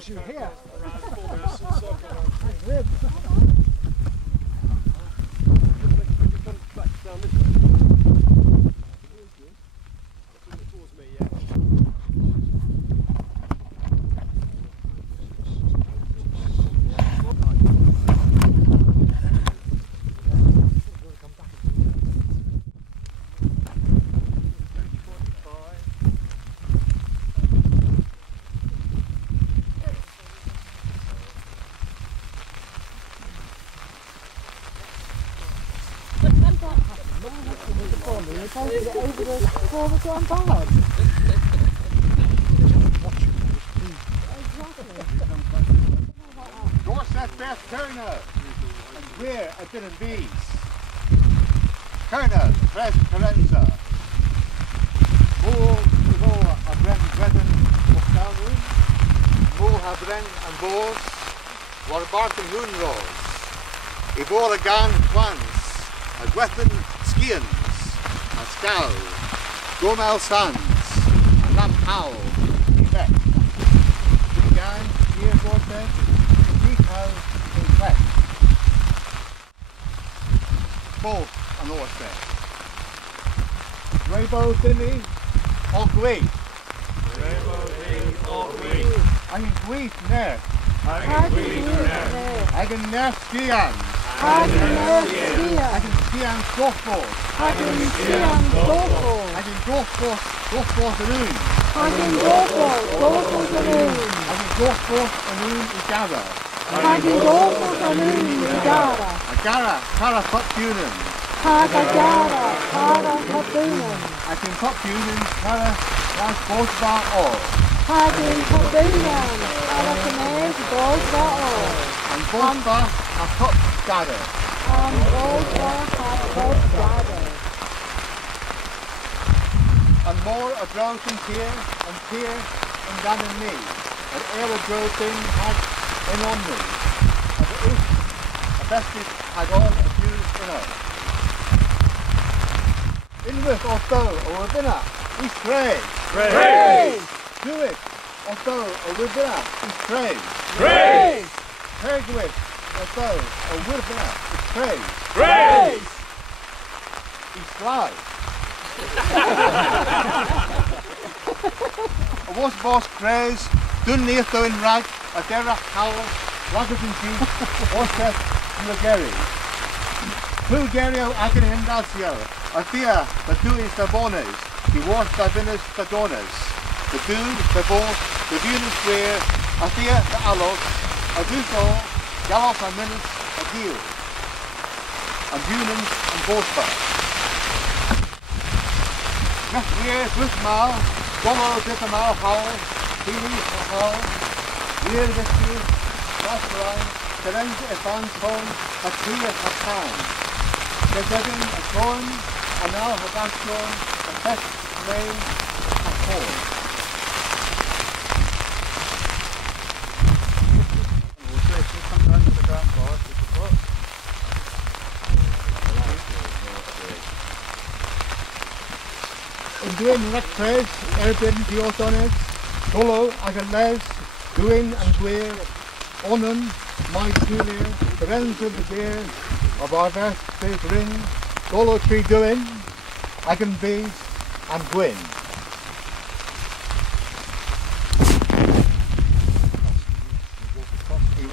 draws you here. Around 4 minutes and circle around. Rib. Maybe come back down this way. Towards me, yeah. Gorsedh Kernow, and we're a bit of bees. Kernow, Kres Karenza. Mo a bren bredden Warbstow Mo ha bren and boors, Warbstow Hoonroos. I bor a gan twans, a gwethen skians, a scow, gomel sands, a lamp howl, I bet. Gan, here Gorsedh, how in west. Both an orth. Rabo Dinny, or Gwe. Rabo Dinny, or Gwe. I can Gwe ner. I can ner skian. I can skian golfboard. I can golfboard roon. I can golfboard roon I gather. I can go for the moon, Gara. Agara, Kara Putunan. Hagagara, Kara Kabunan. I can Putunan, Kara Las Bosbar or. Hagin Kabunan, Kara Kanes, Bosba or. And Bosbar a Pup Gather. Bosba Pup Gather. And more a droughting here and here and down in me. And air a droughting had in on me. And the oath, a bestie had all a few in us. In with or so, or within us, we praise. Praise! Do it, or so, or within us, we praise. Praise! Praise with, or so, or within us, we praise. Praise! We slide. I was boss Kres, dun near in rag, a derach howl, ragged and deep, Gorsedh Kernow. Two Gerio agen hindasio, a thea, the two is the bones, the worth the vinners the donors, the dude, the boss, the venus square, a thea, the allos, a duco, gallops and minutes, a deal, and unums and borsbar. Next year's with mal, dollar dip a mal howl, Healy a howl, rear victory, last line, Terenza a band's home, a tree a town. The wedding a corn, a now a bastion, a fest rain, a corn. In doing rec Kres, erbyn diodones, golo ag a les, doing and gweir, onan, my tulir, the rens of the beer, of our vest, big ring, golo tree doing, ag and bees, and gwyn.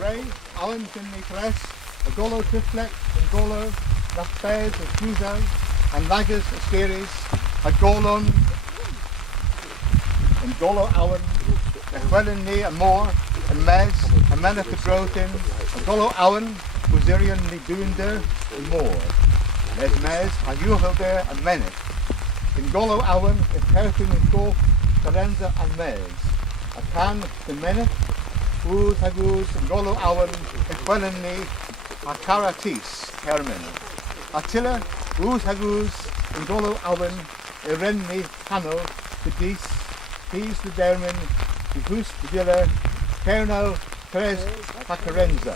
Ray, Awen in the Kres, a golo triflect, and golo, that bears of Fusel, and laggers of Skeries, a golon, and golo Awen, a Chwelyn ni a more, and mes, a menach a brotin, a golo Awen, Wazirian ni duinder, and more. Les mes, a yuhel there, a menach. In golo Awen, a perthing and go, Karenza and mes. A can, the menach, Wuz haguz, and golo Awen, a Chwelyn ni, a karatis, termin. Attila, Wuz haguz, and golo Awen, a renni, hano, the geese, peas the dermin, the goose the diller, Kernow, Kres, Karenza.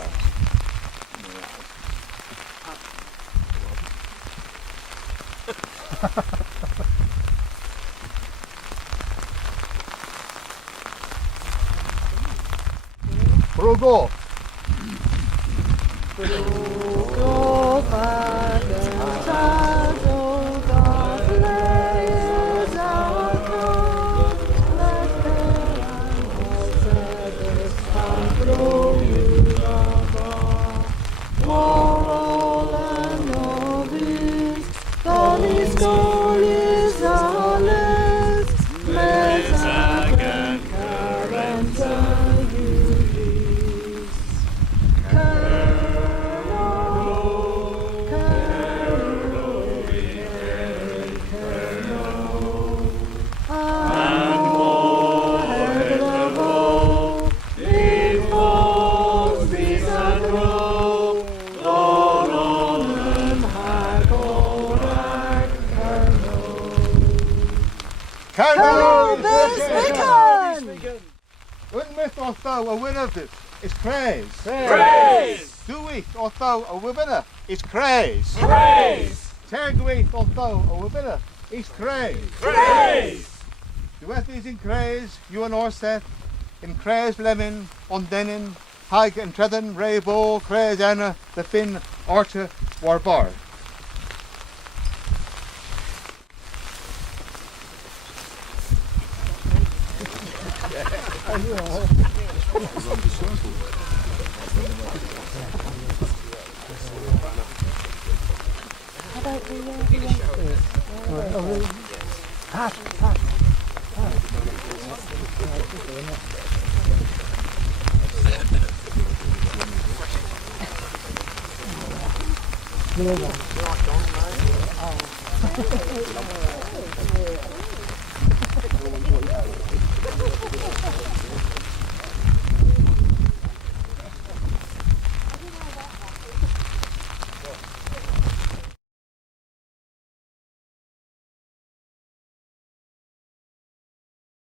Brogo. Unmith or thou a winner of it is Kres. Praise! Duith or thou a winner is Kres. Praise! Tergwith or thou a winner is Kres. Praise! Dueth is in Kres, you and Orth, in Kres Lemon, on Denin, Hag and Tredden, Raybo, Kres Anna, the Finn, Orta, Warbstow.